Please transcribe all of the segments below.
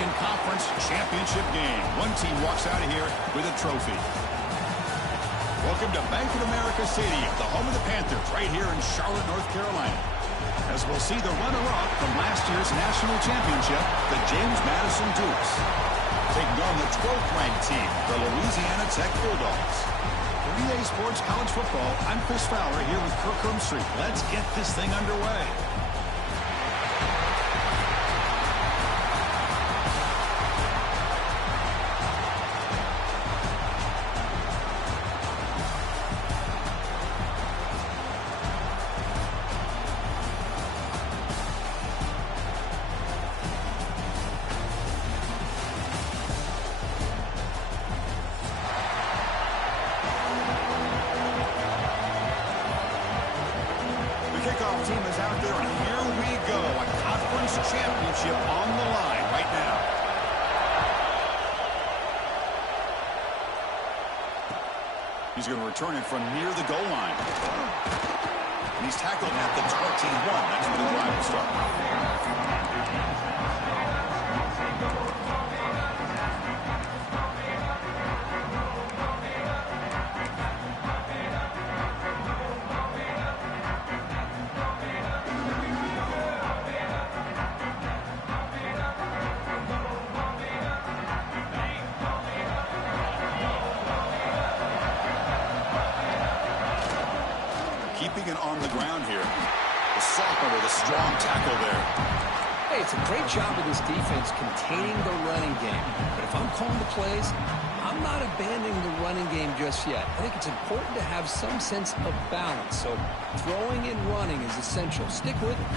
American Conference Championship game. One team walks out of here with a trophy. Welcome to Bank of America Stadium, the home of the Panthers, right here in Charlotte, North Carolina. As we'll see the runner-up from last year's national championship, the James Madison Dukes, taking on the 12th-ranked team, the Louisiana Tech Bulldogs. For EA Sports College Football, I'm Chris Fowler here with Kirk Herbstreit. Let's get this thing underway. Kickoff team is out there, and here we go. A conference championship on the line right now. He's going to return it from near the goal line. And he's tackled at the 21. That's where the drive will start. Keeping it on the ground here. The sophomore with a strong tackle there. Hey, it's a great job of this defense containing the running game. But if I'm calling the plays, I'm not abandoning the running game just yet. I think it's important to have some sense of balance. So throwing and running is essential. Stick with it.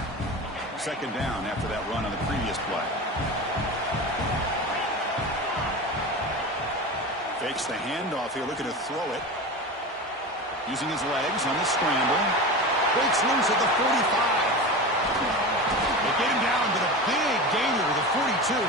Second down after that run on the previous play. Fakes the handoff here, looking to throw it. Using his legs on the scramble. Breaks loose at the 45. They get him down to the big gainer to the 42.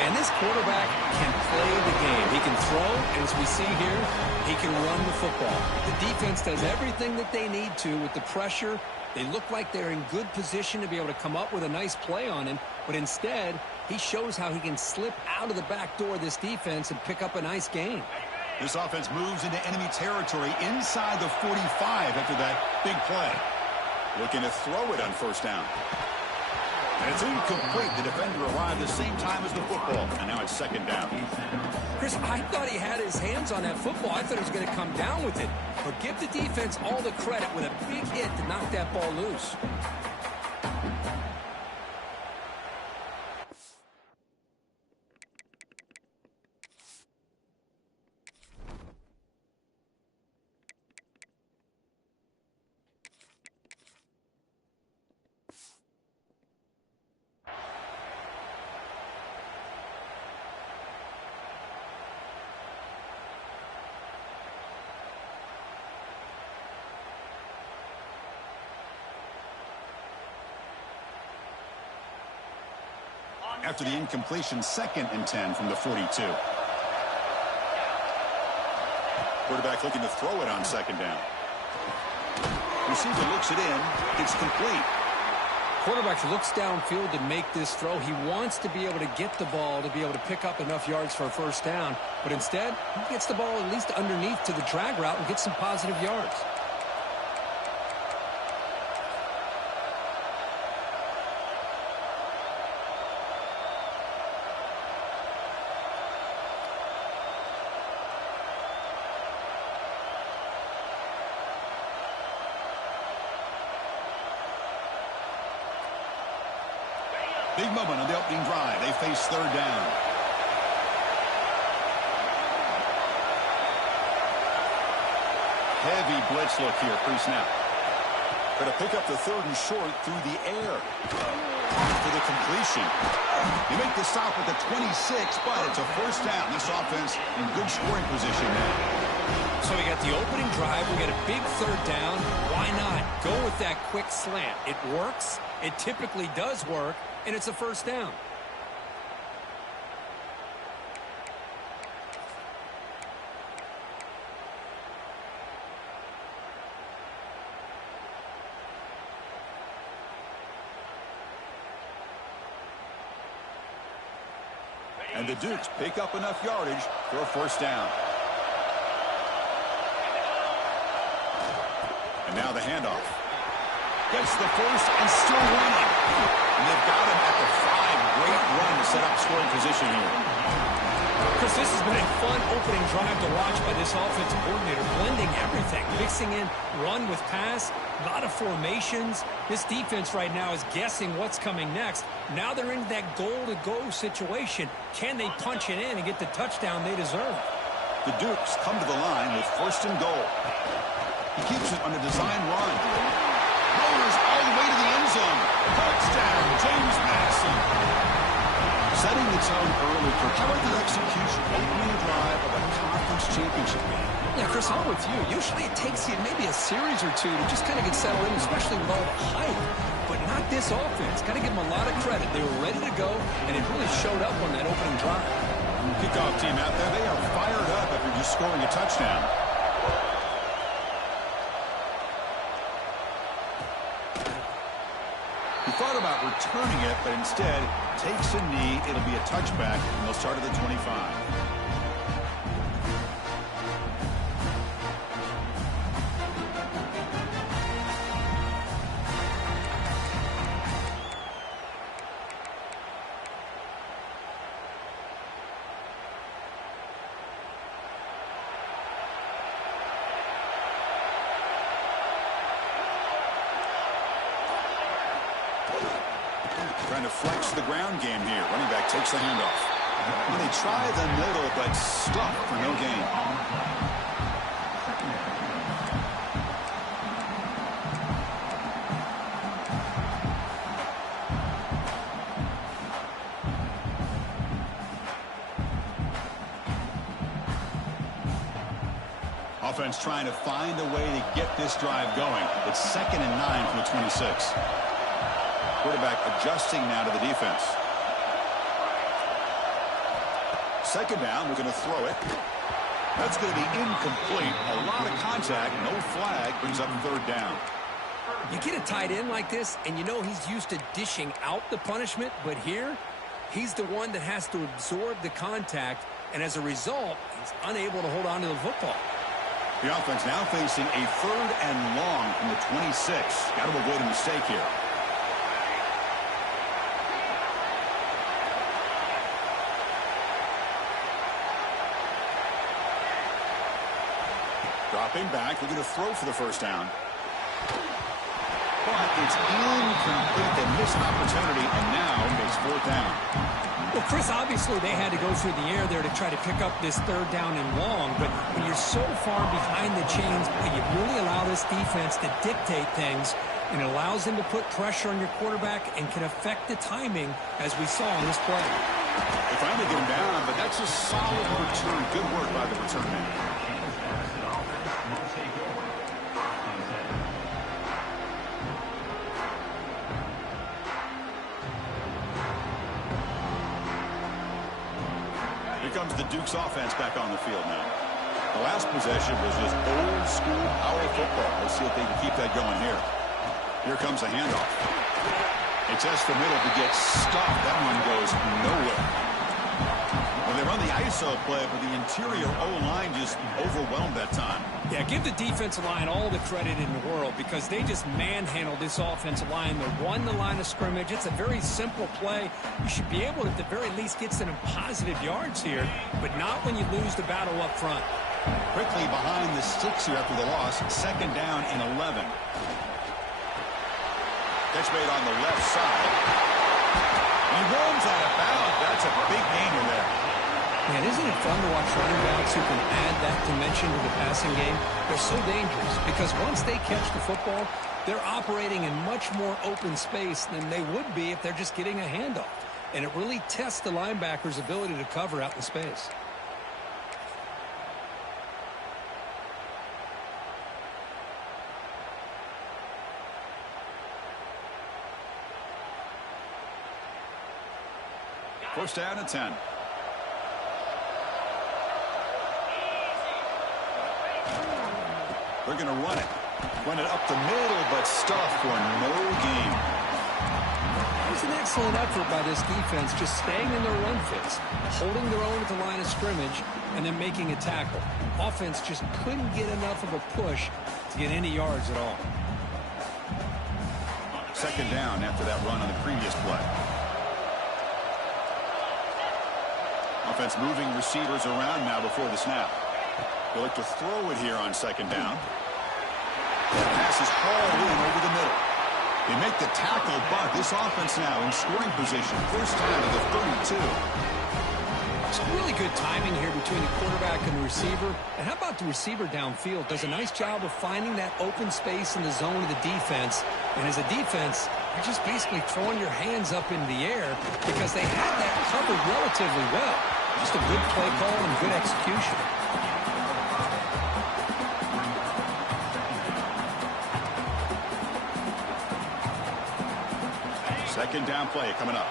And this quarterback can play the game. He can throw, and as we see here, he can run the football. The defense does everything that they need to with the pressure. They look like they're in good position to be able to come up with a nice play on him, but instead, he shows how he can slip out of the back door of this defense and pick up a nice gain. This offense moves into enemy territory inside the 45 after that big play. Looking to throw it on first down. And it's incomplete. The defender arrived the same time as the football. And now it's second down. Chris, I thought he had his hands on that football. I thought he was going to come down with it. But give the defense all the credit with a big hit to knock that ball loose. After the incompletion, 2nd and 10 from the 42. Quarterback looking to throw it on second down. Receiver looks it in. It's complete. Quarterback looks downfield to make this throw. He wants to be able to get the ball to be able to pick up enough yards for a first down. But instead, he gets the ball at least underneath to the drag route and gets some positive yards. Big moment on the opening drive. They face third down. Heavy blitz look here pre-snap. Going to pick up the 3rd and short through the air. For the completion. They make the stop at the 26, but it's a first down. This offense in good scoring position now. So we got the opening drive. We got a big third down. Why not go with that quick slant? It works. It typically does work. And it's a first down. And the Dukes pick up enough yardage for a first down. And now the handoff. Gets the first and still running. And they've got him at the 5. Great run to set up scoring position here. Chris, this has been a fun opening drive to watch by this offensive coordinator, blending everything, mixing in run with pass, a lot of formations. This defense right now is guessing what's coming next. Now they're into that goal-to-go situation. Can they punch it in and get the touchdown they deserve? The Dukes come to the line with first and goal. He keeps it on a design run. Rollers all the way to the end zone. Touchdown, James Madison. Setting the tone early for how about the execution, opening drive of a conference championship game. Yeah, Chris, I'm with you. Usually it takes you maybe a series or two to just kind of get settled in, especially with all the hype. But not this offense. Got to give them a lot of credit. They were ready to go, and it really showed up on that opening drive. Kickoff team out there, they are fired up after just scoring a touchdown. He thought about returning it, but instead takes a knee. It'll be a touchback, and they'll start at the 25. Trying to flex the ground game here. Running back takes the handoff. And they try the middle, but stuck for no gain. Offense trying to find a way to get this drive going. It's 2nd and 9 from the 26. Quarterback adjusting now to the defense. 2nd down, we're going to throw it. That's going to be incomplete. A lot of contact, no flag, brings up 3rd down. You get a tight end like this, and you know he's used to dishing out the punishment, but here, he's the one that has to absorb the contact, and as a result, he's unable to hold on to the football. The offense now facing a 3rd and long from the 26. Got to avoid a mistake here. Dropping back, looking to throw for the first down. But it's incomplete. They missed an opportunity, and now it's 4th down. Well, Chris, obviously they had to go through the air there to try to pick up this 3rd down and long, but when you're so far behind the chains, you really allow this defense to dictate things, and it allows them to put pressure on your quarterback and can affect the timing, as we saw in this play. They finally get him down, but that's a solid return. Good work by the return man. Comes the Dukes offense back on the field now. The last possession was just old school power football. Let's see if they can keep that going here. Here comes a handoff. They test the middle to get stopped. That one goes nowhere. Well, they run the ISO play, but the interior O-line just overwhelmed that time. Yeah, give the defensive line all the credit in the world because they just manhandled this offensive line. They won the line of scrimmage. It's a very simple play. You should be able to, at the very least, get some positive yards here, but not when you lose the battle up front. Quickly behind the sticks here after the loss. 2nd down and 11. Catch made on the left side. He runs out of bounds. That's a big gainer there. Man, isn't it fun to watch running backs who can add that dimension to the passing game? They're so dangerous because once they catch the football, they're operating in much more open space than they would be if they're just getting a handoff. And it really tests the linebacker's ability to cover out in space. First down and 10. They're going to run it. Run it up the middle, but stuffed for no gain. was an excellent effort by this defense, just staying in their run fits, holding their own at the line of scrimmage, and then making a tackle. Offense just couldn't get enough of a push to get any yards at all. Second down after that run on the previous play. Offense moving receivers around now before the snap. They look to throw it here on second down. That pass is hauled in over the middle. They make the tackle, but this offense now in scoring position. First down to the 32. Some really good timing here between the quarterback and the receiver. And how about the receiver downfield? Does a nice job of finding that open space in the zone of the defense. And as a defense, you're just basically throwing your hands up in the air because they had that covered relatively well. Just a good play call and good execution. Second down play coming up.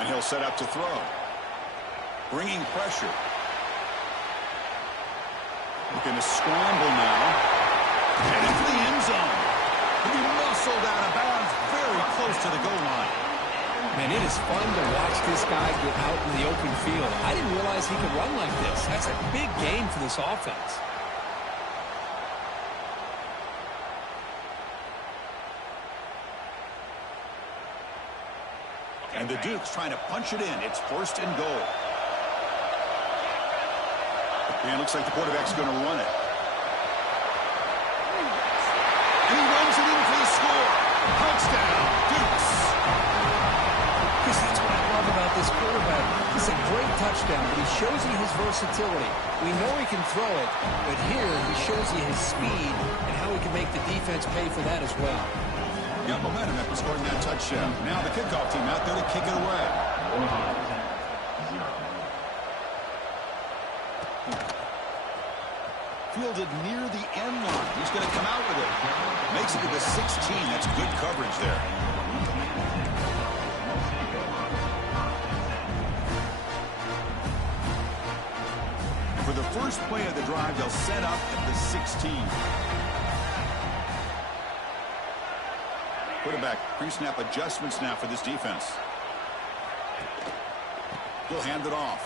And he'll set up to throw. Bringing pressure. Looking to scramble now. And into the end zone. He'll be muscled out of bounds very close to the goal line. Man, it is fun to watch this guy get out in the open field. I didn't realize he could run like this. That's a big game for this offense. And the Duke's trying to punch it in. It's first and goal. And it looks like the quarterback's going to run it. And he runs it in for the score. Touchdown, Dukes. Chris, that's what I love about this quarterback. It's a great touchdown, but he shows you his versatility. We know he can throw it, but here he shows you his speed and how he can make the defense pay for that as well. Got momentum after scoring that touchdown. Now the kickoff team out there to kick it away. Fielded near the end line. He's going to come out with it. Makes it to the 16. That's good coverage there. For the first play of the drive, they'll set up at the 16. Quarterback pre-snap adjustments now for this defense. He'll hand it off.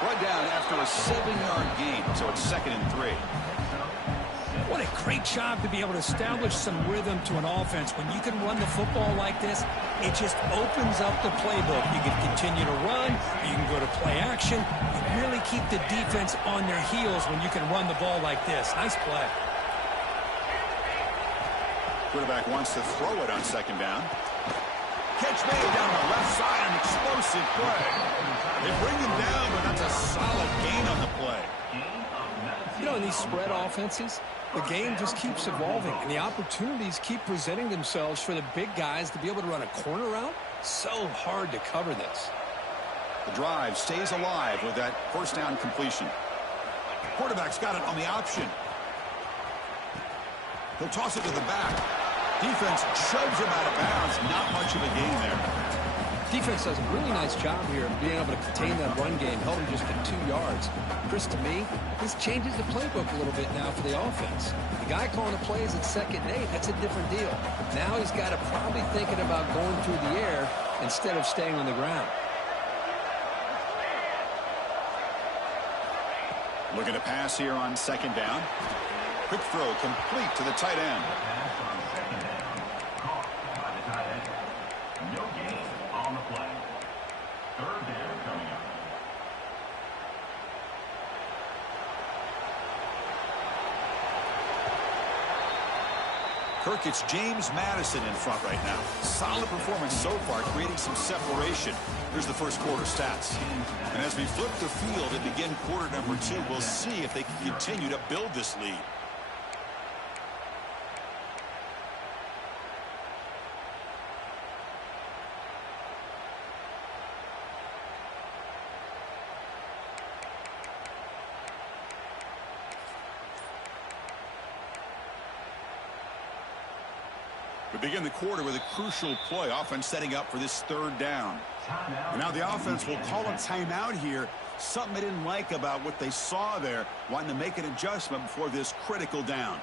Brought down after a 7-yard gain, so it's 2nd and 3. What a great job to be able to establish some rhythm to an offense. When you can run the football like this, it just opens up the playbook. You can continue to run. You can go to play action. You really keep the defense on their heels when you can run the ball like this. Nice play. Quarterback wants to throw it on second down. Catch made down the left side, an explosive play. They bring him down, but that's a solid gain on the play. You know, in these spread offenses, the game just keeps evolving, and the opportunities keep presenting themselves for the big guys to be able to run a corner route. So hard to cover this. The drive stays alive with that first down completion. Quarterback's got it on the option. He'll toss it to the back. Defense shoves him out of bounds. Not much of a gain there. Defense does a really nice job here of being able to contain that run game, held him just at 2 yards. Chris, to me, this changes the playbook a little bit now for the offense. The guy calling the plays at 2nd and 8, that's a different deal. Now he's got to probably thinking about going through the air instead of staying on the ground. Looking to pass here on second down. Quick throw complete to the tight end. No gain on the play. 3rd down coming up. Kirk, it's James Madison in front right now. Solid performance so far, creating some separation. Here's the first quarter stats. And as we flip the field and begin quarter number 2, we'll see if they can continue to build this lead. We begin the quarter with a crucial play. Offense setting up for this 3rd down. And now the offense will call a timeout here Something they didn't like about what they saw there, wanting to make an adjustment before this critical down.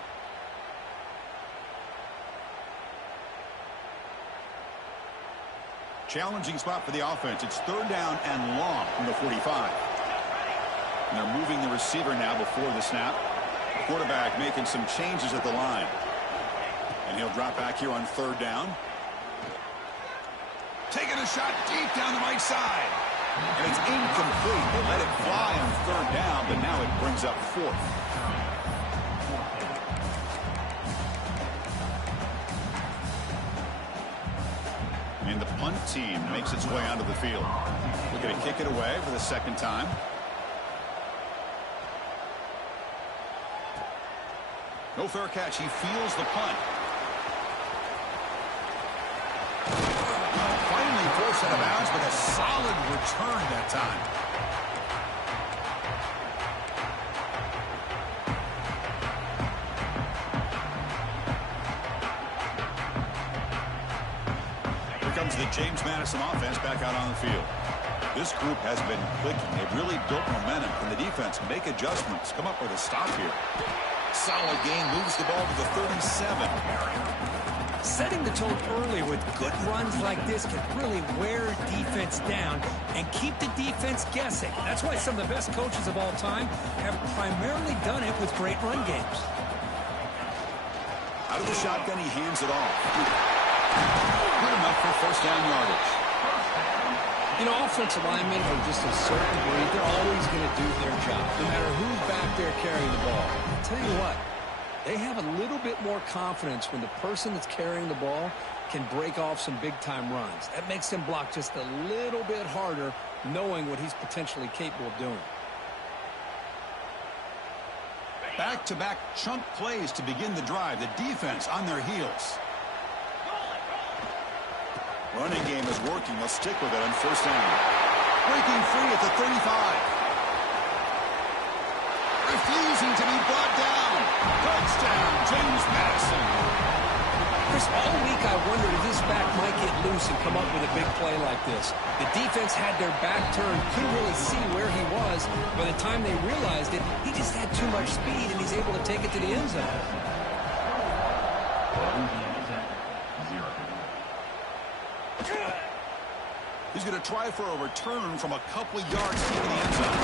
Challenging spot for the offense. It's 3rd down and long from the 45. And they're moving the receiver now before the snap. The quarterback making some changes at the line. And he'll drop back here on 3rd down. Taking a shot deep down the right side. And it's incomplete. They let it fly on 3rd down, but now it brings up 4th. And the punt team makes its way onto the field. We're going to kick it away for the 2nd time. No fair catch. He feels the punt. Finally forced out of bounds, but a solid return that time. Here comes the James Madison offense back out on the field. This group has been clicking. They've really built momentum. Can the defense make adjustments? Come up with a stop here. Solid gain, moves the ball to the 37. Setting the tone early with good runs like this can really wear defense down and keep the defense guessing. That's why some of the best coaches of all time have primarily done it with great run games. Out of the shotgun, he hands it off. Good enough for 1st down yardage. You know, offensive linemen are just a certain breed. They're always going to do their job, no matter who's back there carrying the ball. I'll tell you what, they have a little bit more confidence when the person that's carrying the ball can break off some big-time runs. That makes them block just a little bit harder, knowing what he's potentially capable of doing. Back-to-back chunk plays to begin the drive. The defense on their heels. Running game is working. They'll stick with it on 1st down. Breaking free at the 35. Refusing to be brought down. Touchdown, James Madison. Chris, all week I wondered if this back might get loose and come up with a big play like this. The defense had their back turned, couldn't really see where he was. By the time they realized it, he just had too much speed, and he's able to take it to the end zone. He's going to try for a return from a couple of yards into the end zone.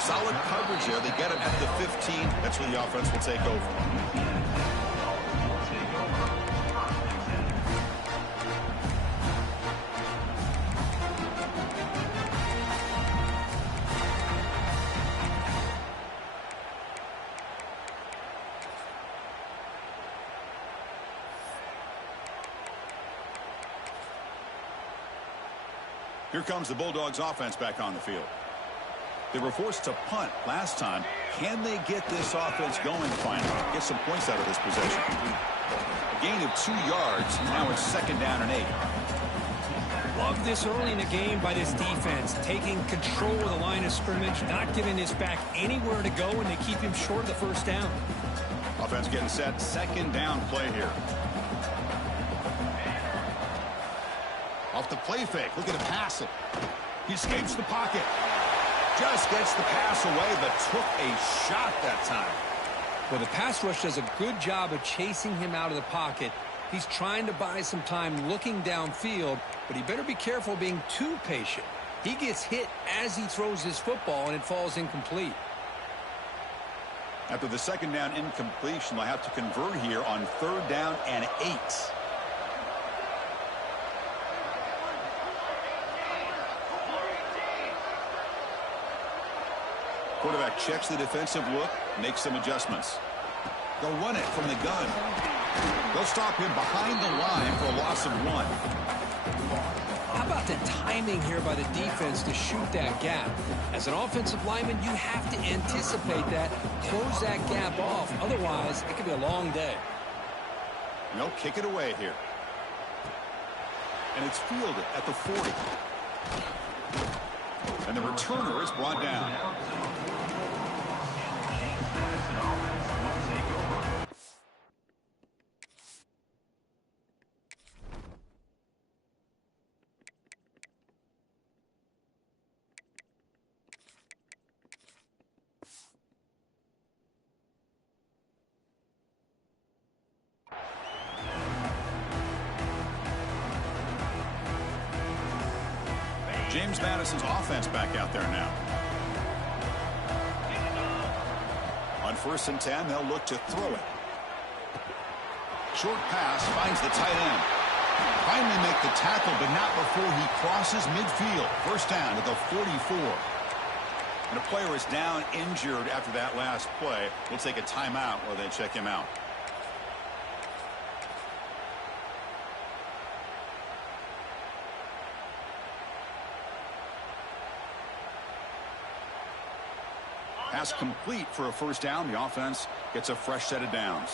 Solid coverage there. They get him at the 15. That's where the offense will take over. Here comes the Bulldogs offense back on the field. They were forced to punt last time. Can they get this offense going finally? Get some points out of this possession. A gain of 2 yards. Now it's 2nd down and 8. Love this early in the game by this defense. Taking control of the line of scrimmage. Not giving this back anywhere to go, and they keep him short of the 1st down. Offense getting set. 2nd down play here. Off the play fake. Look at him pass it. He escapes the pocket. Just gets the pass away, but took a shot that time. Well, the pass rush does a good job of chasing him out of the pocket. He's trying to buy some time looking downfield, but he better be careful being too patient. He gets hit as he throws his football, and it falls incomplete. After the 2nd down incompletion, they'll have to convert here on 3rd down and 8. Quarterback checks the defensive look, makes some adjustments. They'll run it from the gun. They'll stop him behind the line for a loss of 1. How about the timing here by the defense to shoot that gap? As an offensive lineman, you have to anticipate that, close that gap off. Otherwise, it could be a long day. And they'll kick it away here. And it's fielded at the 40. And the returner is brought down. James Madison's offense back out there now. On 1st and 10, they'll look to throw it. Short pass finds the tight end. Finally make the tackle, but not before he crosses midfield. First down at the 44. And a player is down injured after that last play. We'll take a timeout while they check him out. Pass complete for a first down. The offense gets a fresh set of downs.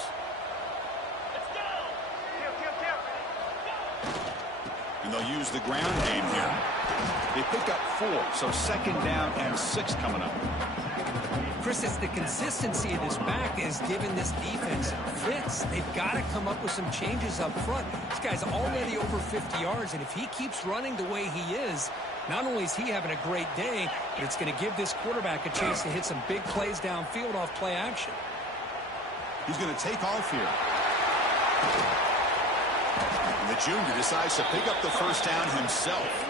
And they'll use the ground game here. They pick up 4, so 2nd down and 6 coming up. Chris, it's the consistency of this back is giving this defense fits. They've got to come up with some changes up front. This guy's already over 50 yards, and if he keeps running the way he is, not only is he having a great day, but it's going to give this quarterback a chance to hit some big plays downfield off play action. He's going to take off here. And the junior decides to pick up the first down himself.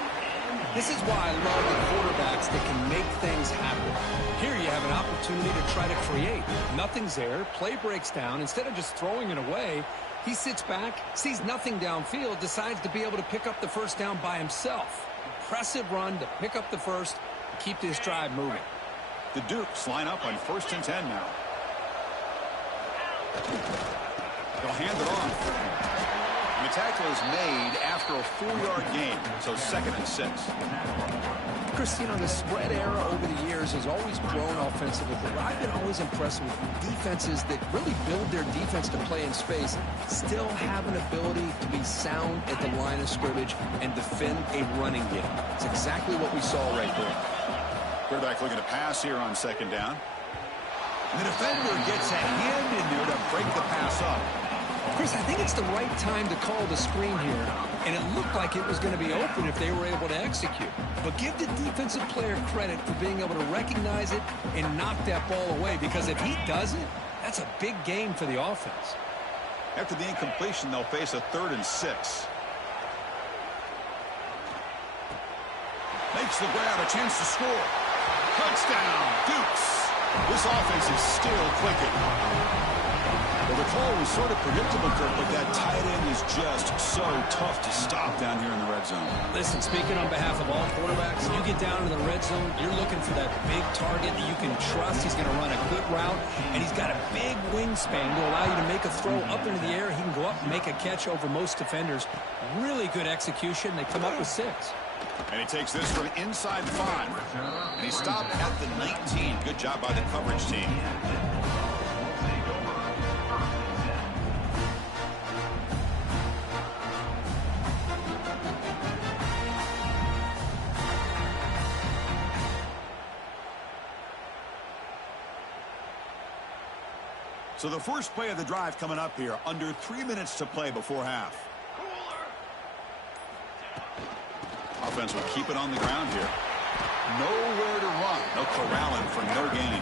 This is why I love the quarterbacks that can make things happen. Here you have an opportunity to try to create. Nothing's there. Play breaks down. Instead of just throwing it away, he sits back, sees nothing downfield, decides to be able to pick up the first down by himself. Impressive run to pick up the first and keep this drive moving. The Dukes line up on 1st and 10 now. They'll hand it off. And the tackle is made after a 4-yard gain, so 2nd and 6. Chris, you know, the spread era over the years has always grown offensively, but I've been always impressed with defenses that really build their defense to play in space, still have an ability to be sound at the line of scrimmage and defend a running game. It's exactly what we saw right there. Quarterback looking to pass here on 2nd down. And the defender gets a hand in there to break the pass up. Chris, I think it's the right time to call the screen here, and it looked like it was going to be open if they were able to execute. But give the defensive player credit for being able to recognize it and knock that ball away, because if he doesn't, that's a big gain for the offense. After the incompletion, they'll face a 3rd and 6. Makes the grab, a chance to score. Touchdown, Dukes. This offense is still clicking. Well, the call was sort of predictable, Kirk, but that tight end is just so tough to stop down here in the red zone. Listen, speaking on behalf of all quarterbacks, you get down to the red zone, you're looking for that big target that you can trust. He's going to run a good route, and he's got a big wingspan to allow you to make a throw up into the air. He can go up and make a catch over most defenders. Really good execution. They come up with 6. And he takes this from inside 5. And he stopped at the 19. Good job by the coverage team. So the first play of the drive coming up here, under 3 minutes to play before half. Offense will keep it on the ground here. Nowhere to run. No corralling for no gain.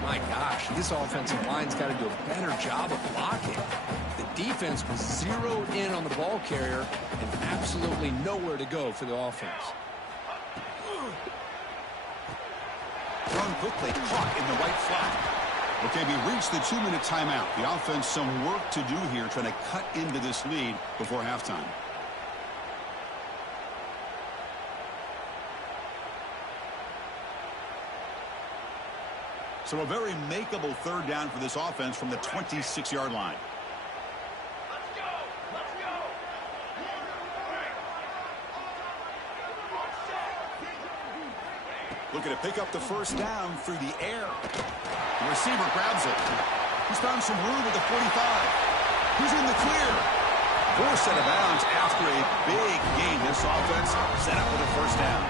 My gosh, this offensive line's got to do a better job of blocking. The defense was zeroed in on the ball carrier and absolutely nowhere to go for the offense. Thrown quickly, caught in the right flat. Okay, we reached the 2-minute timeout. The offense some work to do here, trying to cut into this lead before halftime. So a very makeable 3rd down for this offense from the 26-yard line. Looking to pick up the first down through the air. The receiver grabs it. He's found some room at the 45. Who's in the clear? 4 set of bounds after a big gain. This offense set up with a first down.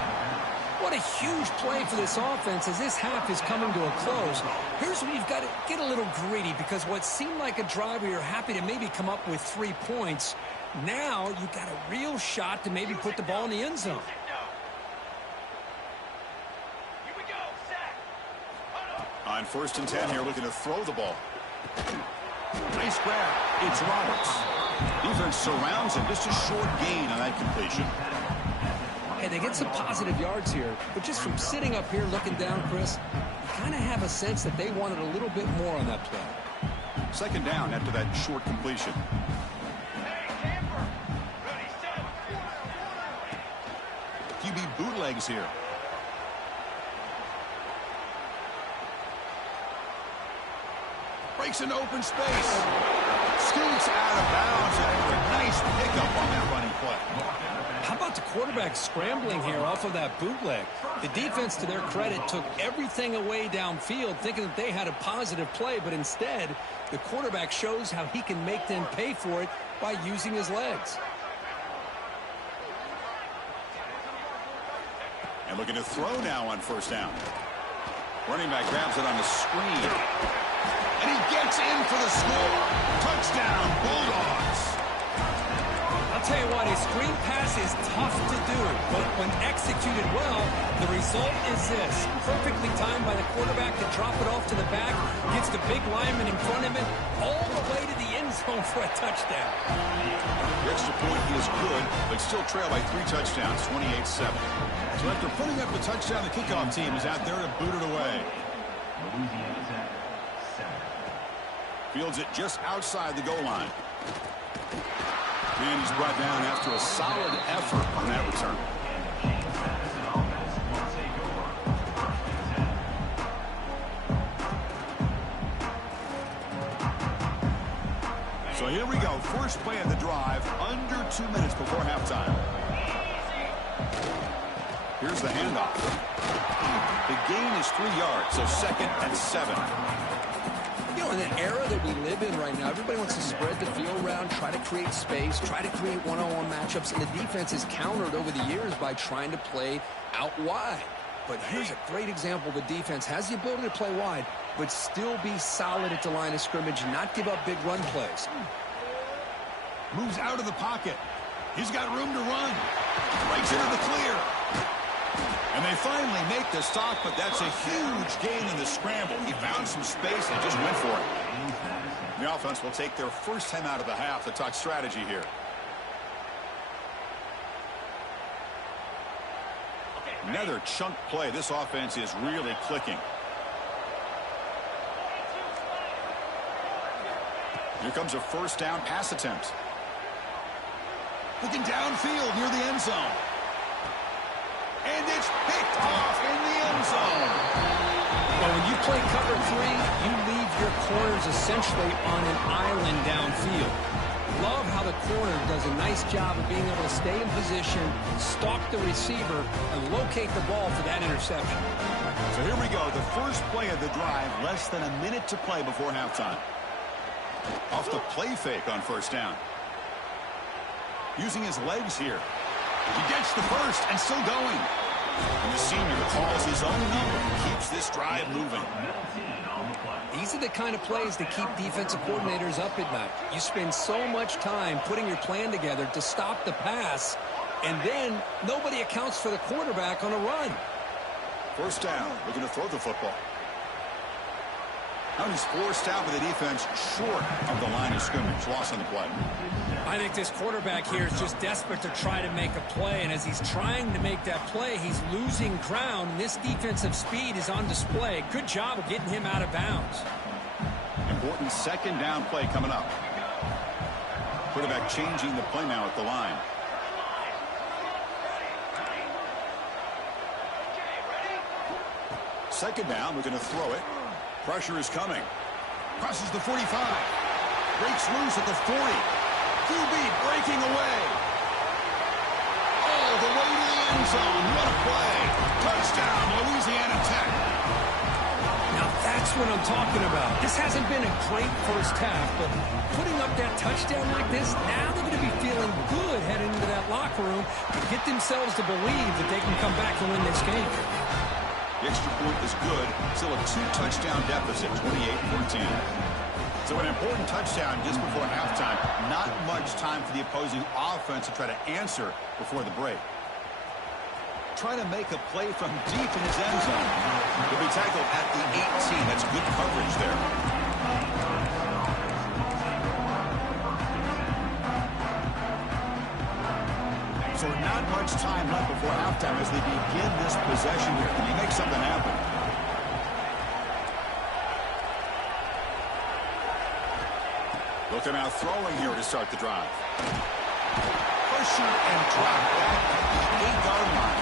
What a huge play for this offense as this half is coming to a close. Here's where you've got to get a little greedy, because what seemed like a drive where you're happy to maybe come up with 3 points, now you've got a real shot to maybe put the ball in the end zone. On 1st and 10 here, looking to throw the ball. Nice grab. It's Roberts. Defense surrounds him. Just a short gain on that completion. Hey, they get some positive yards here, but just from sitting up here looking down, Chris, you kind of have a sense that they wanted a little bit more on that play. Second down after that short completion. QB bootlegs here. Breaks into open space. Scoots out of bounds after a nice pickup on that running play. How about the quarterback scrambling here off of that bootleg? The defense, to their credit, took everything away downfield, thinking that they had a positive play, but instead, the quarterback shows how he can make them pay for it by using his legs. And looking to throw now on first down. Running back grabs it on the screen. And he gets in for the score. Touchdown, Bulldogs. I'll tell you what, a screen pass is tough to do, but when executed well, the result is this. Perfectly timed by the quarterback to drop it off to the back, gets the big lineman in front of him, all the way to the end zone for a touchdown. The extra point is good, but still trail by 3 touchdowns, 28-7. So after putting up the touchdown, the kickoff team is out there to boot it away. Fields it just outside the goal line. And he's brought down after a solid effort on that return. So here we go. First play of the drive, under 2 minutes before halftime. Here's the handoff. The gain is 3 yards, so 2nd and 7. You know, in an era that we live in right now, everybody wants to spread the field around, try to create space, try to create one-on-one matchups, and the defense is countered over the years by trying to play out wide. But here's a great example. The defense has the ability to play wide, but still be solid at the line of scrimmage, not give up big run plays. Moves out of the pocket. He's got room to run. Breaks into the clear. And they finally make the stop, but that's a huge gain in the scramble. He found some space and just went for it. The offense will take their first time out of the half to talk strategy here. Another chunk play. This offense is really clicking. Here comes a first down pass attempt. Looking downfield near the end zone. And it's picked off in the end zone. Well, when you play cover 3, you leave your corners essentially on an island downfield. Love how the corner does a nice job of being able to stay in position, stalk the receiver, and locate the ball for that interception. So here we go. The first play of the drive, less than a minute to play before halftime. Off the play fake on first down. Using his legs here. He gets the first and still going. And the senior calls his own number and keeps this drive moving. These are the kind of plays that keep defensive coordinators up at night. You spend so much time putting your plan together to stop the pass, and then nobody accounts for the quarterback on a run. First down, looking to throw the football. Now he's forced out with the defense short of the line of scrimmage. Loss on the play. I think this quarterback here is just desperate to try to make a play, and as he's trying to make that play, he's losing ground, and this defensive speed is on display. Good job of getting him out of bounds. Important second down play coming up. Quarterback changing the play now at the line. Second down, we're going to throw it. Pressure is coming. Crosses the 45. Breaks loose at the 40. QB breaking away. All the way to the end zone. What a play. Touchdown, Louisiana Tech. Now that's what I'm talking about. This hasn't been a great first half, but putting up that touchdown like this, now they're going to be feeling good heading into that locker room to get themselves to believe that they can come back and win this game. The extra point is good. Still a 2-touchdown deficit, 28-14. So an important touchdown just before halftime. Not much time for the opposing offense to try to answer before the break. Trying to make a play from deep in his end zone. He'll be tackled at the 18. That's good coverage there. So not much time left before halftime as they begin this possession here. Can you make something happen? Looking out throwing here to start the drive. Pusher and drop back at the 8-yard line.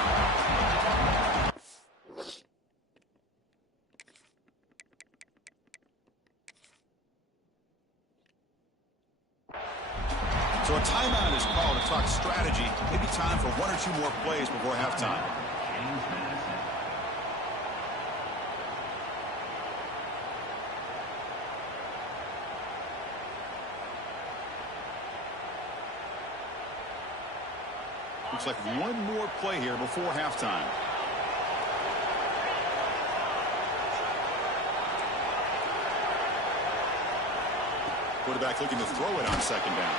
So a timeout is called to talk strategy. Maybe time for one or two more plays before halftime. Looks like one more play here before halftime. Quarterback looking to throw it on second down.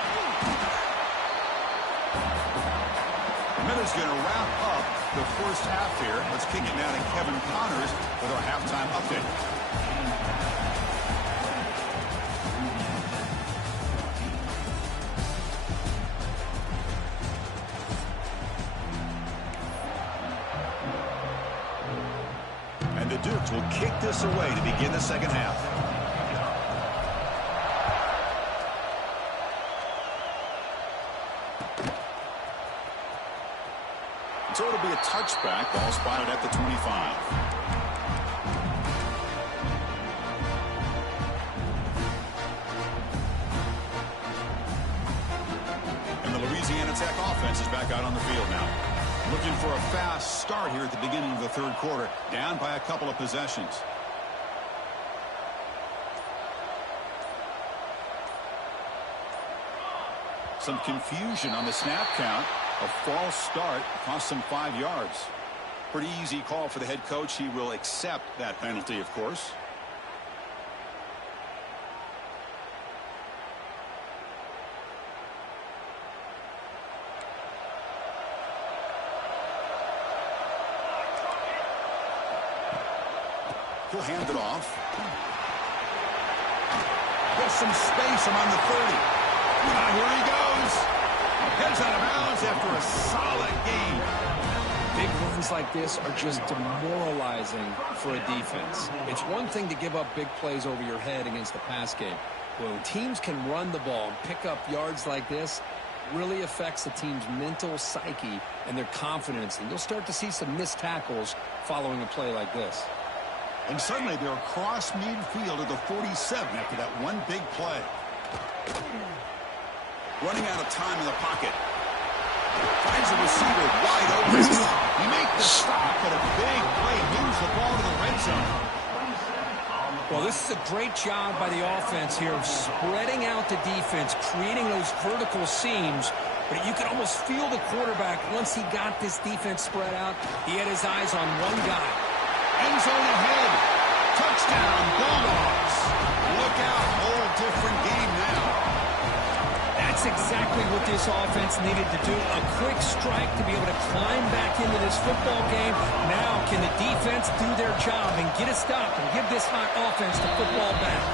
Miller's going to wrap up the first half here. Let's kick it now to Kevin Connors with our halftime update. And the Dukes will kick this away to begin the second half. So it'll be a touchback. Ball spotted at the 25. And the Louisiana Tech offense is back out on the field now. Looking for a fast start here at the beginning of the third quarter. Down by a couple of possessions. Some confusion on the snap count. A false start cost him 5 yards. Pretty easy call for the head coach. He will accept that penalty, of course. He'll hand it off. Gets some space around the 30. Here he goes. Heads out of bounds after a solid game. Big runs like this are just demoralizing for a defense. It's one thing to give up big plays over your head against the pass game. When teams can run the ball and pick up yards like this, really affects the team's mental psyche and their confidence. And you'll start to see some missed tackles following a play like this. And suddenly they're across midfield at the 47 after that one big play. Running out of time in the pocket. Finds a receiver wide open. He makes the stop, but a big play moves the ball to the red zone. Well, this is a great job by the offense here of spreading out the defense, creating those vertical seams. But you can almost feel the quarterback once he got this defense spread out. He had his eyes on one guy. End zone ahead. Touchdown, Bulldogs. Look out, whole different game now. That's exactly what this offense needed to do. A quick strike to be able to climb back into this football game. Now can the defense do their job and get a stop and give this hot offense the football back?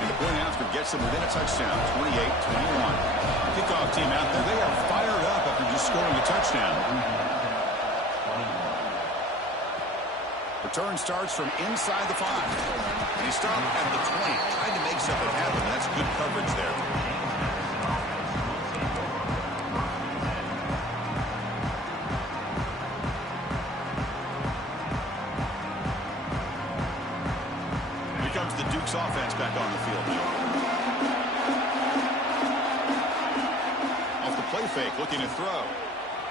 And the point after gets them within a touchdown, 28-21. Kickoff team out there, they are fired up after just scoring a touchdown. Return starts from inside the 5. And he stopped at the 20, trying to make something happen. That's good coverage there. The Dukes offense back on the field now. Off the play fake, looking to throw.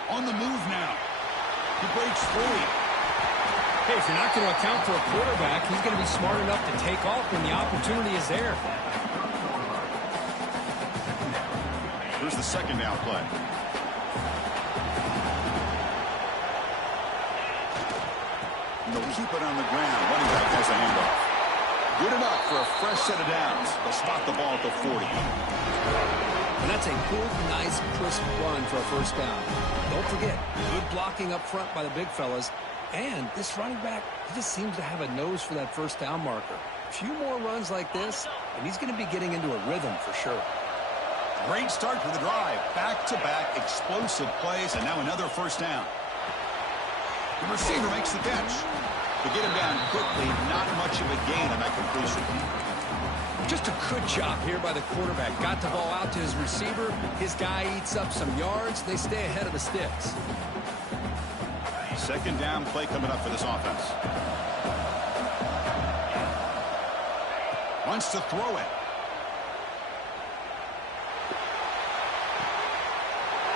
On the move now. He breaks free. Hey, if you're not going to account for a quarterback, he's going to be smart enough to take off when the opportunity is there. Here's the second down play. And they'll keep it on the ground. Running back has a handoff. Good enough for a fresh set of downs. They'll spot the ball at the 40. And that's a good, nice, crisp run for a first down. Don't forget, good blocking up front by the big fellas. And this running back, he just seems to have a nose for that first down marker. A few more runs like this, and he's going to be getting into a rhythm for sure. Great start to the drive. Back-to-back explosive plays, and now another first down. The receiver makes the catch. To get him down quickly, not much of a gain on that completion. Just a good job here by the quarterback. Got the ball out to his receiver. His guy eats up some yards. They stay ahead of the sticks. Second down play coming up for this offense. Wants to throw it.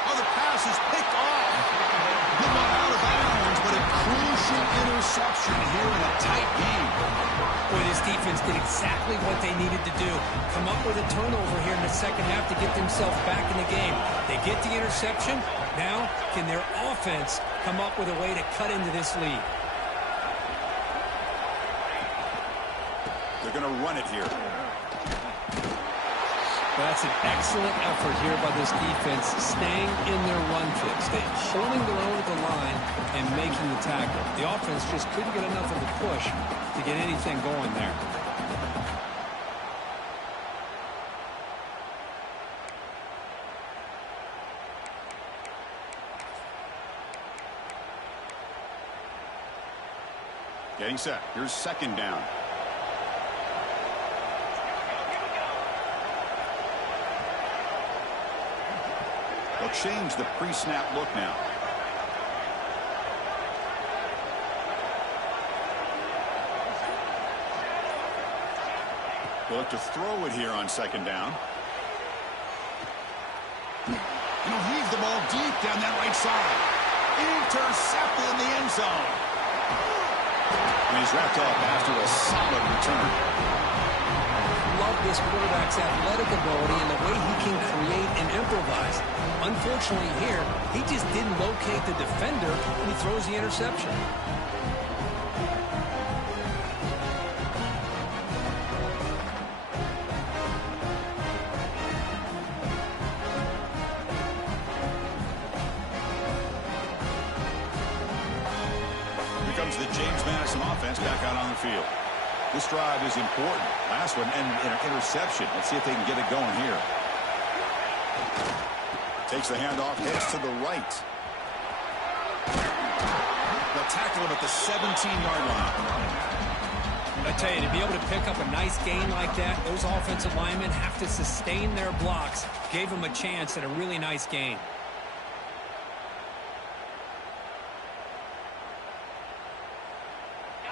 Oh, the pass is picked off. Good one out of bounds, but a crucial interception here in a tight game. Boy, this defense did exactly what they needed to do. Come up with a turnover here in the second half to get themselves back in the game. They get the interception. Now, can their offense come up with a way to cut into this lead? They're going to run it here. That's an excellent effort here by this defense, staying in their run fix. They're holding their own at the line and making the tackle. The offense just couldn't get enough of a push to get anything going there. Getting set. Here's second down. They'll change the pre-snap look now. They'll look to throw it here on second down. And he'll heave the ball deep down that right side. Intercepted in the end zone. And he's wrapped up after a solid return. Love this quarterback's athletic ability and the way he can create and improvise. Unfortunately here, he just didn't locate the defender and he throws the interception. Here comes the James Madison offense back out on the field. This drive is important. Last one, and an interception. Let's see if they can get it going here. Takes the handoff, heads to the right. They'll tackle him at the 17-yard line. I tell you, to be able to pick up a nice gain like that, those offensive linemen have to sustain their blocks. Gave them a chance at a really nice gain.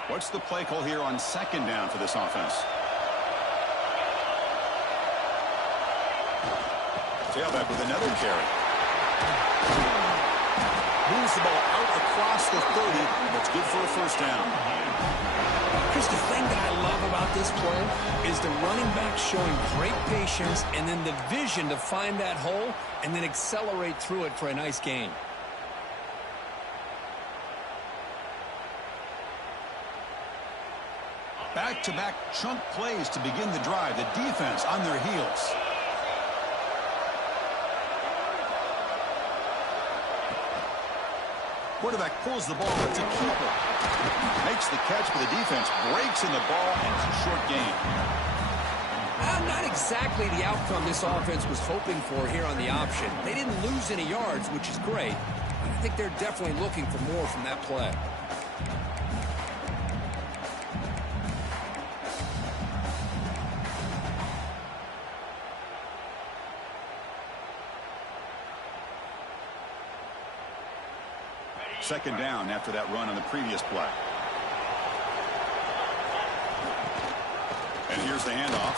What's the play call here on second down for this offense? Tailback with another carry. Moves the ball out across the 30. That's good for a first down. Chris, the thing that I love about this play is the running back showing great patience and then the vision to find that hole and then accelerate through it for a nice gain. Back-to-back chunk plays to begin the drive. The defense on their heels. Quarterback pulls the ball to keep it. Makes the catch, but the defense breaks in the ball, and it's a short gain. Not exactly the outcome this offense was hoping for here on the option. They didn't lose any yards, which is great. But I think they're definitely looking for more from that play. Second down after that run on the previous play. And here's the handoff.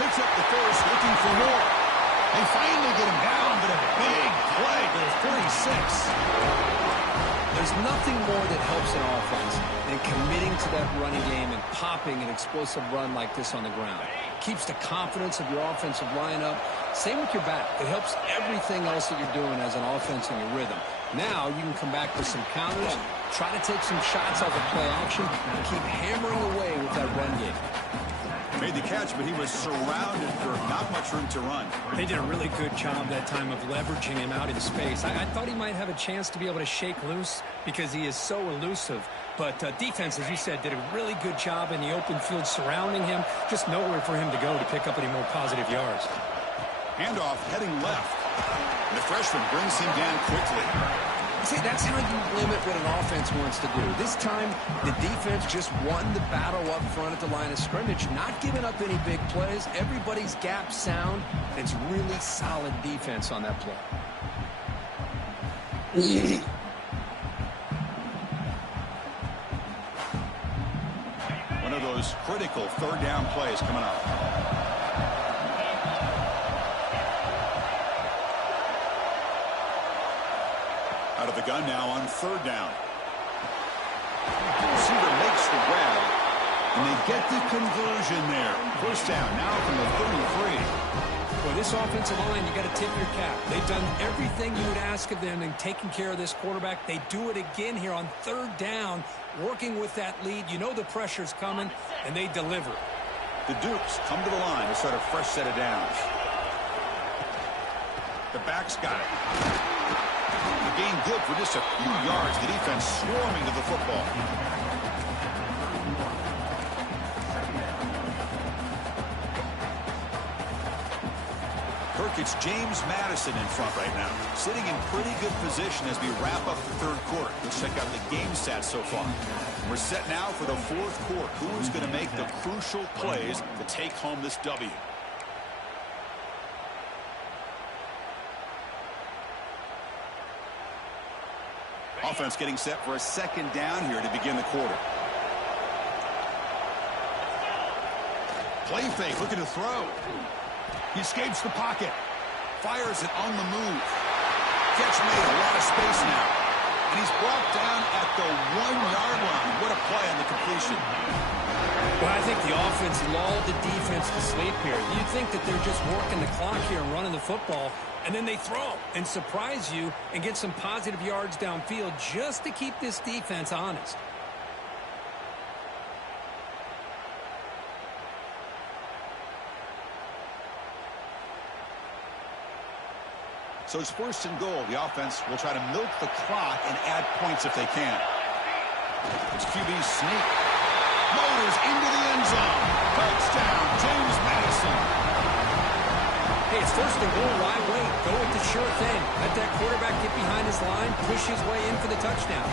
Picks up the first, looking for more. They finally get him down, but a big play to the 46. There's nothing more that helps an offense than committing to that running game and popping an explosive run like this on the ground. Keeps the confidence of your offensive lineup. Same with your back. It helps everything else that you're doing as an offense in your rhythm. Now you can come back with some counters, try to take some shots off of play action, and keep hammering away with that run game. Made the catch, but he was surrounded for not much room to run. They did a really good job that time of leveraging him out in space. I thought he might have a chance to be able to shake loose because he is so elusive. But defense, as you said, did a really good job in the open field surrounding him. Just nowhere for him to go to pick up any more positive yards. Handoff heading left. And the freshman brings him down quickly. See, that's how you limit what an offense wants to do. This time, the defense just won the battle up front at the line of scrimmage, not giving up any big plays. Everybody's gap sound. It's really solid defense on that play. One of those critical third down plays coming up. Out of the gun now on third down. The receiver makes the grab, and they get the conversion there. First down now from the 33. Well, this offensive line, you got to tip your cap. They've done everything you would ask of them in taking care of this quarterback. They do it again here on third down, working with that lead. You know the pressure's coming, and they deliver. The Dukes come to the line to start a fresh set of downs. The back's got it. The gain good for just a few yards. The defense swarming to the football. It's James Madison in front right now, sitting in pretty good position as we wrap up the third quarter. Let's check out the game stats so far. We're set now for the fourth quarter. Who is going to make the crucial plays to take home this W? Offense getting set for a second down here to begin the quarter. Play fake, looking to throw. He escapes the pocket. Fires it on the move. Catch made, a lot of space now. And he's brought down at the 1-yard line. What a play on the completion. Well, I think the offense lulled the defense to sleep here. You'd think that they're just working the clock here and running the football, and then they throw and surprise you and get some positive yards downfield just to keep this defense honest. So it's first and goal. The offense will try to milk the clock and add points if they can. It's QB's sneak. Motors into the end zone. Touchdown, James Madison. Hey, it's first and goal. Why wait? Go with the sure thing. Let that quarterback get behind his line, push his way in for the touchdown.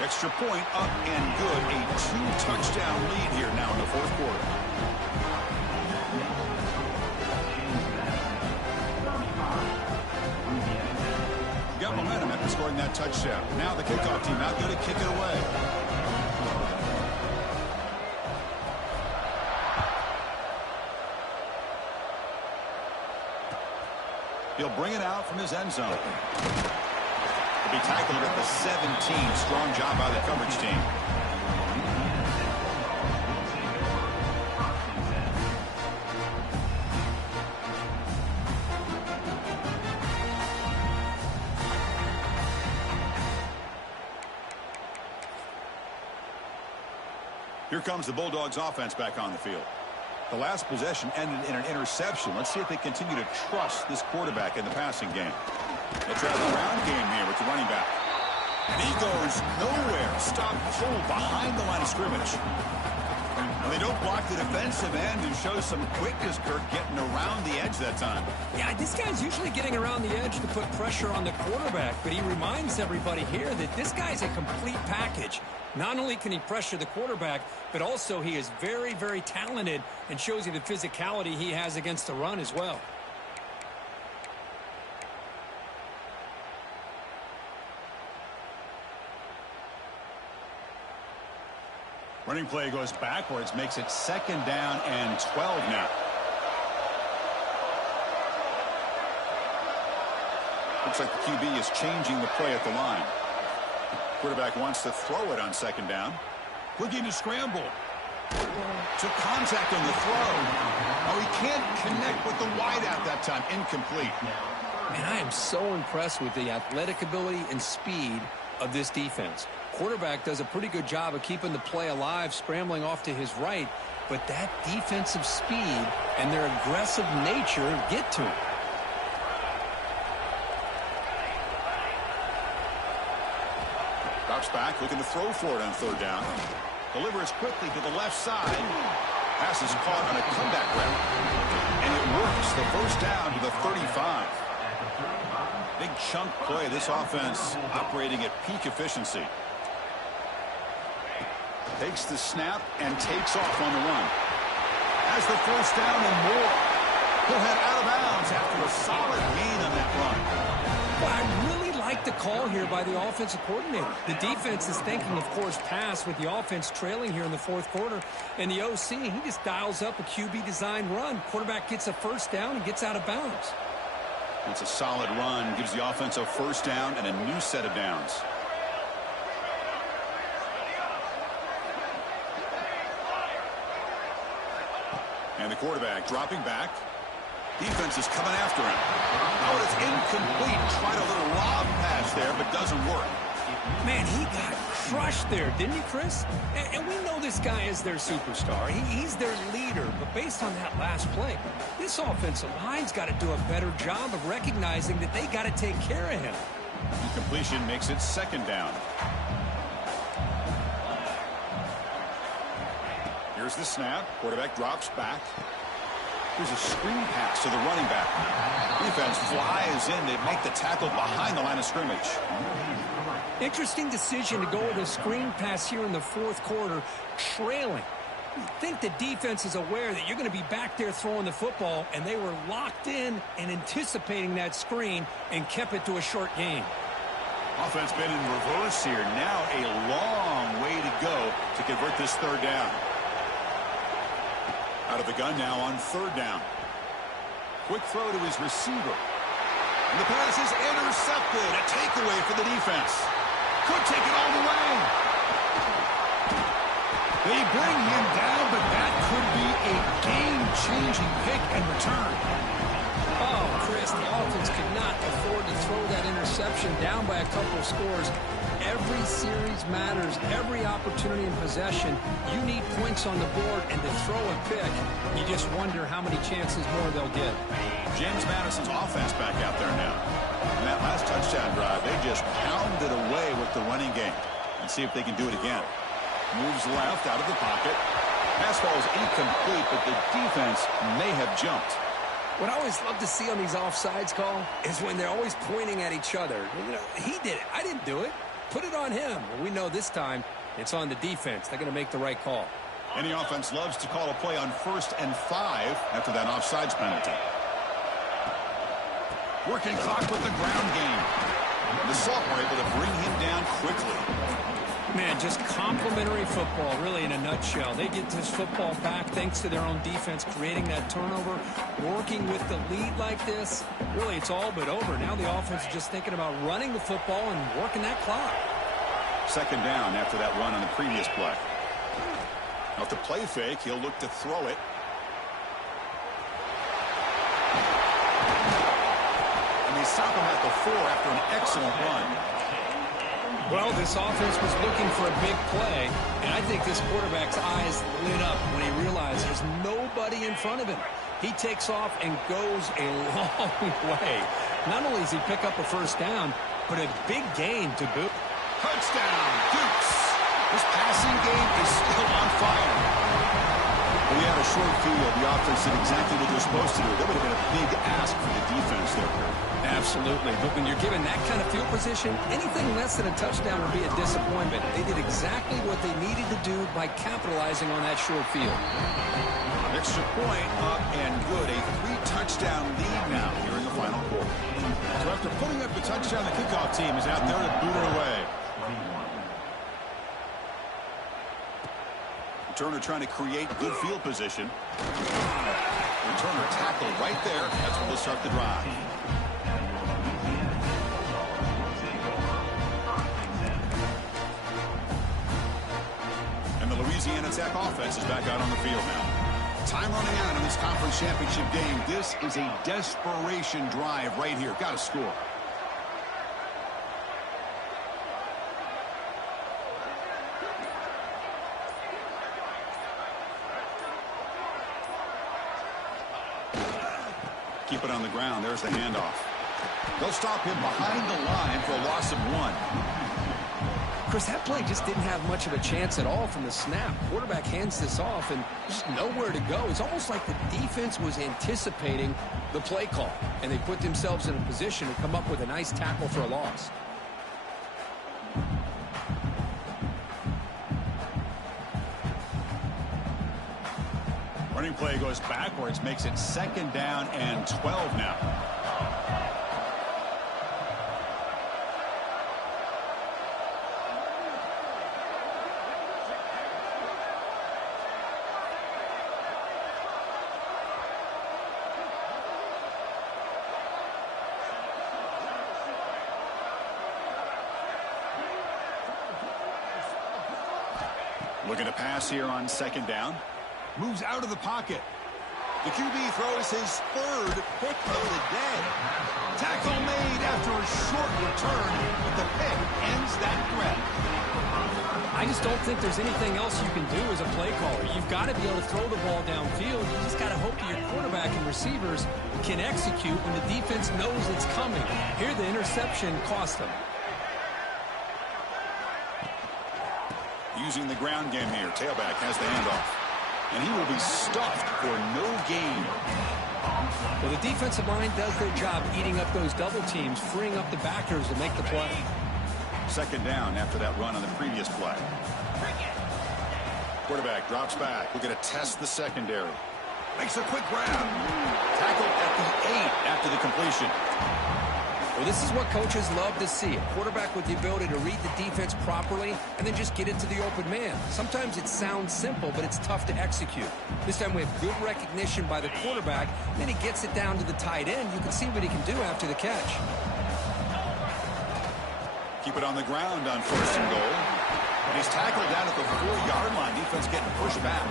Extra point up and good. A 2-touchdown lead here now in the fourth quarter. Got momentum after scoring that touchdown. Now the kickoff team out there to kick it away. He'll bring it out from his end zone. Be tackled at the 17. Strong job by the coverage team. Here comes the Bulldogs offense back on the field. The last possession ended in an interception. Let's see if they continue to trust this quarterback in the passing game. They'll try the ground game here with the running back. And he goes nowhere. Stop cold behind the line of scrimmage. And they don't block the defensive end and show some quickness, Kirk, getting around the edge that time. Yeah, this guy's usually getting around the edge to put pressure on the quarterback, but he reminds everybody here that this guy's a complete package. Not only can he pressure the quarterback, but also he is very, very talented and shows you the physicality he has against the run as well. Running play goes backwards, makes it second down and 12 now. Looks like the QB is changing the play at the line. Quarterback wants to throw it on second down. Looking to scramble. Took contact on the throw. Oh, he can't connect with the wideout that time. Incomplete. And I am so impressed with the athletic ability and speed of this defense. quarterback does a pretty good job of keeping the play alive, scrambling off to his right, but that defensive speed and their aggressive nature get to him. Drops back, looking to throw for it on third down. Delivers quickly to the left side. Pass is caught on a comeback route. And it works. The first down to the 35. Big chunk play. This offense operating at peak efficiency. Takes the snap and takes off on the run. Has the first down and more. He'll head out of bounds after a solid gain on that run. Well, I really like the call here by the offensive coordinator. The defense is thinking, of course, pass with the offense trailing here in the fourth quarter. And the OC, he just dials up a QB design run. Quarterback gets a first down and gets out of bounds. It's a solid run. Gives the offense a first down and a new set of downs. And the quarterback dropping back. Defense is coming after him. Oh, it's incomplete. Tried a little lob pass there, but doesn't work. Man, he got crushed there, didn't he, Chris? And we know this guy is their superstar. He's their leader. But based on that last play, this offensive line's got to do a better job of recognizing that they got to take care of him. Incompletion makes it second down. Here's the snap. Quarterback drops back. Here's a screen pass to the running back. Defense flies in. They make the tackle behind the line of scrimmage. Interesting decision to go with a screen pass here in the fourth quarter, trailing. You think the defense is aware that you're going to be back there throwing the football, and they were locked in and anticipating that screen and kept it to a short gain. Offense been in reverse here. Now a long way to go to convert this third down. Out of the gun now on third down. Quick throw to his receiver. And the pass is intercepted. A takeaway for the defense. Could take it all the way. They bring him down, but that could be a game-changing pick and return. Oh, Chris, the offense could not afford to throw that interception down by a couple of scores. Every series matters. Every opportunity in possession. You need points on the board, and to throw a pick, you just wonder how many chances more they'll get. James Madison's offense back out there now. In that last touchdown drive, they just pounded away with the running game. And see if they can do it again. Moves left out of the pocket. Pass ball is incomplete, but the defense may have jumped. What I always love to see on these offsides call is when they're always pointing at each other. You know, he did it. I didn't do it. Put it on him. Well, we know this time it's on the defense. They're going to make the right call. Any offense loves to call a play on 1st and 5 after that offsides penalty. Working clock with the ground game. The Salt were able to bring him down quickly. Man, just complimentary football, really, in a nutshell. They get this football back thanks to their own defense, creating that turnover, working with the lead like this. Really, it's all but over. Now the offense is just thinking about running the football and working that clock. Second down after that run on the previous play. Now, if the play fake, he'll look to throw it. And they stop him at the 4 after an excellent run. Well, this offense was looking for a big play, and I think this quarterback's eyes lit up when he realized there's nobody in front of him. He takes off and goes a long way. Not only does he pick up a first down, but a big gain to boot. Touchdown, Dukes. This passing game is still on fire. When we had a short field, the offense did exactly what they're supposed to do. That would have been a big ask for the defense there. Absolutely. But when you're given that kind of field position, anything less than a touchdown would be a disappointment. They did exactly what they needed to do by capitalizing on that short field. Extra point up and good. A 3-touchdown lead now here in the final quarter. So after putting up the touchdown, the kickoff team is out there to boot it away. Returner trying to create good field position. Returner tackle right there. That's where they'll start the drive. And the Louisiana Tech offense is back out on the field now. Time running out in this conference championship game. This is a desperation drive right here. Got to score. Keep it on the ground. There's the handoff. They'll stop him behind the line for a loss of 1. Chris, that play just didn't have much of a chance at all from the snap. Quarterback hands this off, and there's just nowhere to go. It's almost like the defense was anticipating the play call, and they put themselves in a position to come up with a nice tackle for a loss. Running play goes backwards, makes it 2nd down and 12 now. Looking to pass here on 2nd down. Moves out of the pocket. The QB throws his 3rd pick of the day. Tackle made after a short return, but the pick ends that threat. I just don't think there's anything else you can do as a play caller. You've got to be able to throw the ball downfield. You just got to hope that your quarterback and receivers can execute when the defense knows it's coming. Here, the interception cost them. Using the ground game here. Tailback has the handoff. And he will be stuffed for no gain. Well, the defensive line does their job eating up those double teams, freeing up the backers to make the play. 2nd down after that run on the previous play. Quarterback drops back. We're going to test the secondary. Makes a quick grab. Tackled at the 8 after the completion. Well, this is what coaches love to see. A quarterback with the ability to read the defense properly and then just get it to the open man. Sometimes it sounds simple, but it's tough to execute. This time we have good recognition by the quarterback. Then he gets it down to the tight end. You can see what he can do after the catch. Keep it on the ground on 1st and goal. And he's tackled down at the 4-yard line. Defense getting pushed back.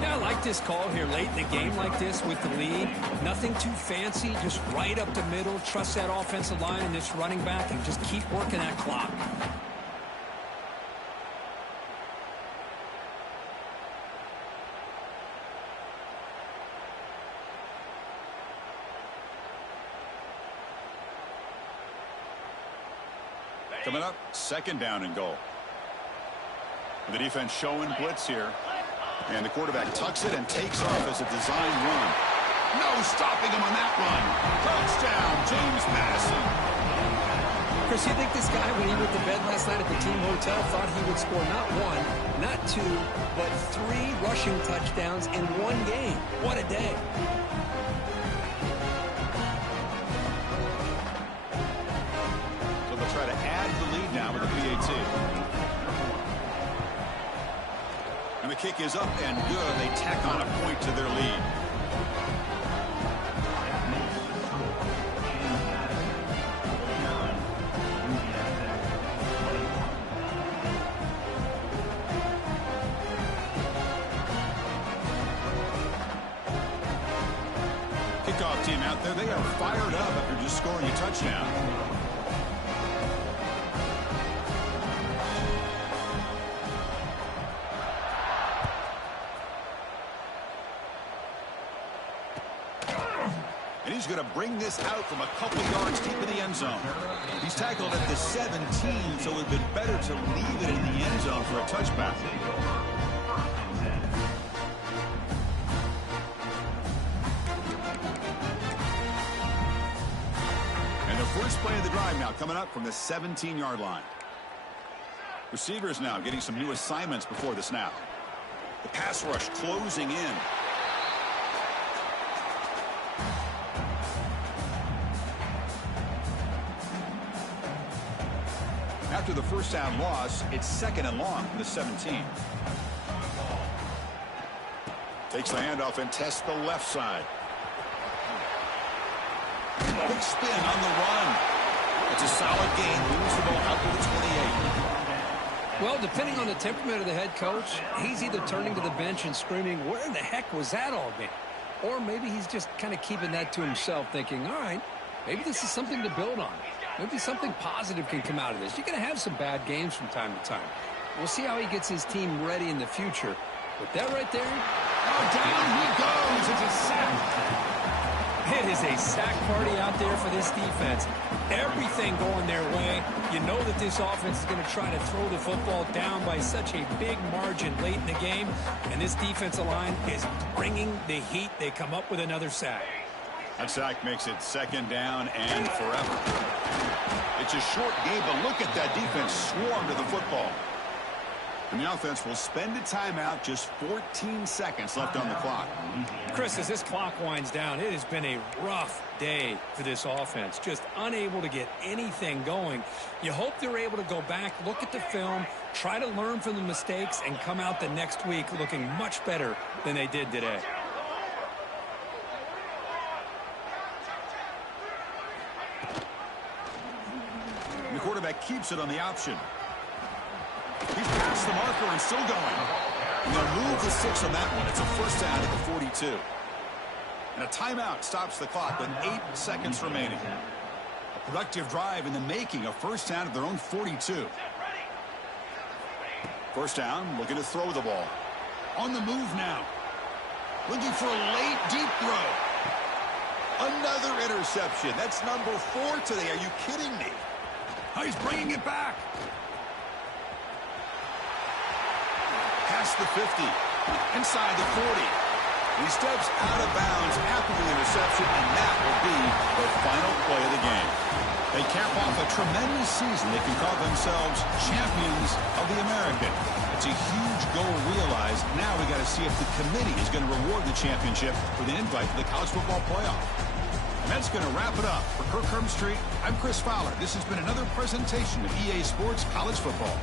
Yeah, I like this call here late in the game like this with the lead. Nothing too fancy, just right up the middle. Trust that offensive line and this running back and just keep working that clock. Coming up, 2nd down and goal. The defense showing blitz here. And the quarterback tucks it and takes off as a design run. No stopping him on that run. Touchdown, James Madison. Chris, you think this guy, when he went to bed last night at the team hotel, thought he would score not 1, not 2, but 3 rushing touchdowns in 1 game? What a day. So they'll try to add the lead now with the PAT. And the kick is up and good. They tack on a point to their lead. Kickoff team out there. They are fired up after just scoring a touchdown. And he's going to bring this out from a couple yards deep in the end zone. He's tackled at the 17, so it would have been better to leave it in the end zone for a touchback. And the first play of the drive now coming up from the 17-yard line. Receivers now getting some new assignments before the snap. The pass rush closing in. After the first down loss, it's 2nd and long from the 17. Takes the handoff and tests the left side. Big spin on the run. It's a solid gain. Moves the ball out to the 28. Well, depending on the temperament of the head coach, he's either turning to the bench and screaming, where in the heck was that all game? Or maybe he's just kind of keeping that to himself, thinking, all right, maybe this is something to build on. Maybe something positive can come out of this. You're going to have some bad games from time to time. We'll see how he gets his team ready in the future. But that right there, oh, down he goes. It's a sack. It is a sack party out there for this defense. Everything going their way. You know that this offense is going to try to throw the football down by such a big margin late in the game. And this defensive line is bringing the heat. They come up with another sack. That sack makes it 2nd down and forever. It's a short game, but look at that defense swarm to the football. And the offense will spend a timeout, just 14 seconds left on the clock. Chris, as this clock winds down, it has been a rough day for this offense. Just unable to get anything going. You hope they're able to go back, look at the film, try to learn from the mistakes, and come out the next week looking much better than they did today. And the quarterback keeps it on the option. He's past the marker and still going. And they'll move the 6 on that one. It's a 1st down at the 42. And a timeout stops the clock with 8 seconds remaining. A productive drive in the making, a 1st down at their own 42. 1st down, looking to throw the ball. On the move now. Looking for a late, deep throw. Another interception. That's number 4 today. Are you kidding me? Oh, he's bringing it back. Past the 50, inside the 40. He steps out of bounds after the interception, and that will be the final play of the game. They cap off a tremendous season. They can call themselves champions of the American. It's a huge goal realized. Now we got to see if the committee is going to reward the championship with an invite to the college football playoff. And that's going to wrap it up. For Kirk Street, I'm Chris Fowler. This has been another presentation of EA Sports College Football.